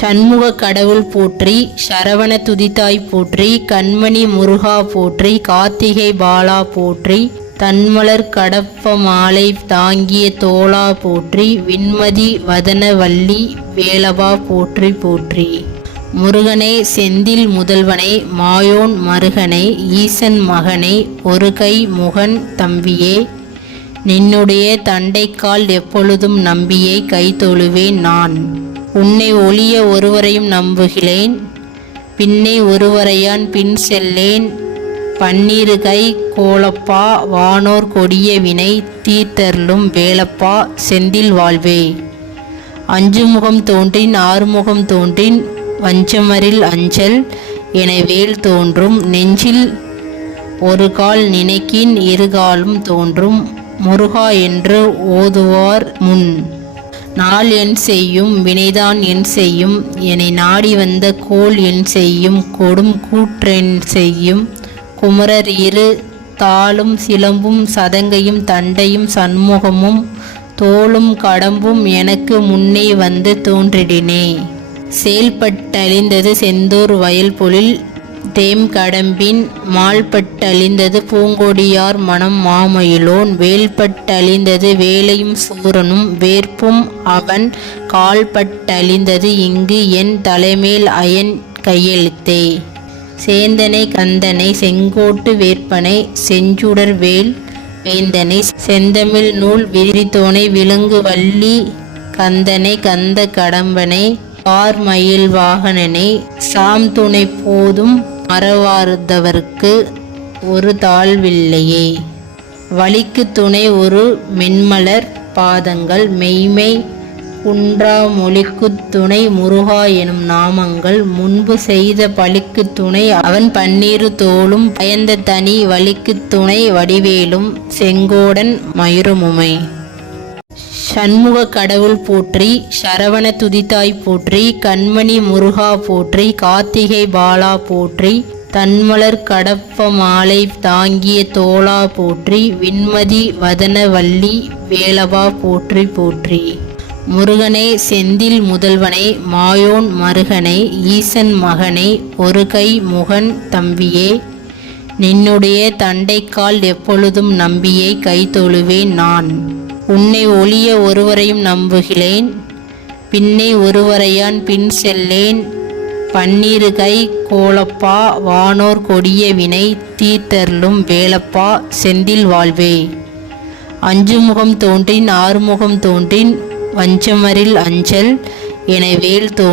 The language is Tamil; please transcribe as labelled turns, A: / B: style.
A: சண்முக கடவுள் போற்றி சரவண துதித்தாய் போற்றி கண்மணி முருகா போற்றி கார்த்திகை பாலா போற்றி தன்மலர் கடப்ப மாலை தாங்கிய தோளா போற்றி விண்மதி வதன வள்ளி வேலவா போற்றி போற்றி. முருகனே செந்தில் முதல்வனை மாயோன் மருகனை ஈசன் மகனை ஒரு கை முகன் தம்பியே நின்னுடைய தண்டைக்கால் எப்பொழுதும் நம்பியை கை தொழுவேன் நான். உன்னை ஒளிய ஒருவரையும் நம்புகிறேன். பின்னே ஒருவரையான் பின் செல்லேன். பன்னிரு கை கோலப்பா வானோர் கொடிய வினை தீர்த்தருளும் வேலப்பா செந்தில் வாழ்வே. அஞ்சு முகம் தோன்றின் ஆறுமுகம் தோன்றின் வஞ்சமரில் அஞ்சல் என வேல் தோன்றும் நெஞ்சில் ஒரு கால் நினைக்கின் இருகாலும் தோன்றும் முருகா என்று ஓதுவார் முன். நாள் என் செய்யும் வினைதான் என் செய்யும் என்னை நாடி வந்த கோல் என் செய்யும் கொடும் கூற்றென் செய்யும். குமரர் இரு தாளும் சிலம்பும் சதங்கையும் தண்டையும் சண்முகமும் தோளும் கடம்பும் எனக்கு முன்னே வந்து தோன்றிடினே. செயல்பட்டழிந்தது செந்தூர் வயல்பொழில் தேம்கடம்பின் தேம் கடம்பின் மால்பட்டழிந்தது பூங்கொடியார் மனம் மாமயிலோன். வேல்பட்டழிந்தது வேலையும் சூரனும் வேற்பும் அவன் கால்பட்டழிந்தது இங்கு என் தலைமேல் அயன் கையெழுத்தே. சேந்தனை கந்தனை செங்கோட்டு வேற்பனை செஞ்சுடர் வேல் வேந்தனை செந்தமிழ் நூல் விரித்தோனை விலங்கு வள்ளி கந்தனை கந்த கடம்பனை பார்மயில் வாகனனை சாம் துணை போதும் மறவார்ந்தவர்க்கு ஒரு தாழ்வில்லையே. வழிக்கு துணை ஒரு மென்மலர் பாதங்கள் மெய்மை குன்றா மொழிக்கு துணை முருகா எனும் நாமங்கள் முன்பு செய்த பழிக்கு துணை அவன் பன்னீரு தோளும் பயந்த தனி வழிக்கு துணை வடிவேலும் செங்கோடன் மயுரமுமை. சண்முக கடவுள் போற்றி சரவண துதித்தாய் போற்றி கண்மணி முருகா போற்றி கார்த்திகை பாலா போற்றி தன்மலர் கடப்ப மாலை தாங்கிய தோளா போற்றி விண்மதி வதன வள்ளி வேலவா போற்றி போற்றி. முருகனே செந்தில் முதல்வனே மாயோன் மருகனே ஈசன் மகனே ஒரு கை முகன் தம்பியே நின்னுடைய தண்டைக்கால் எப்பொழுதும் நம்பியே கை தொழுவேன் நான். உன்னை ஒளிய ஒருவரையும் நம்புகிறேன். பின்னே ஒருவரையான் பின் செல்லேன். பன்னிரு கை கோலப்பா வானோர் கொடிய வினை தீர்த்தருளும் வேலப்பா செந்தில் வாழ்வே. அஞ்சு முகம் தோன்றின் ஆறுமுகம் தோன்றின் வஞ்சமரில் அஞ்சல் என வேல் தோன்